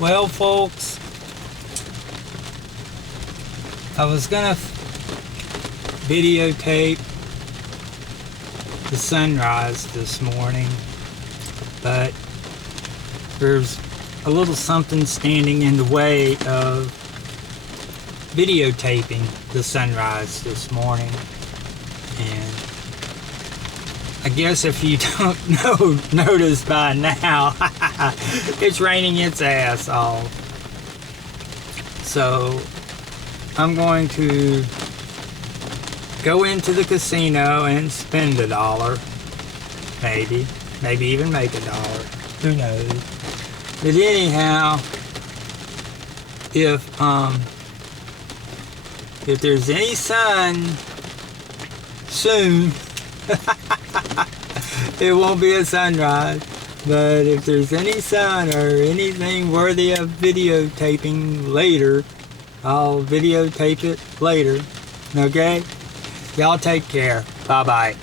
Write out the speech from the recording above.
Well, folks, I was gonna videotape the sunrise this morning, but there's a little something standing in the way of videotaping the sunrise this morning. And I guess if you don't notice by now, it's raining its ass off. So I'm going to go into the casino and spend $1, maybe even make $1. Who knows? But anyhow, if there's any sun soon, it won't be a sunrise. But if there's any sun or anything worthy of videotaping later, I'll videotape it later. Okay? Y'all take care. Bye-bye.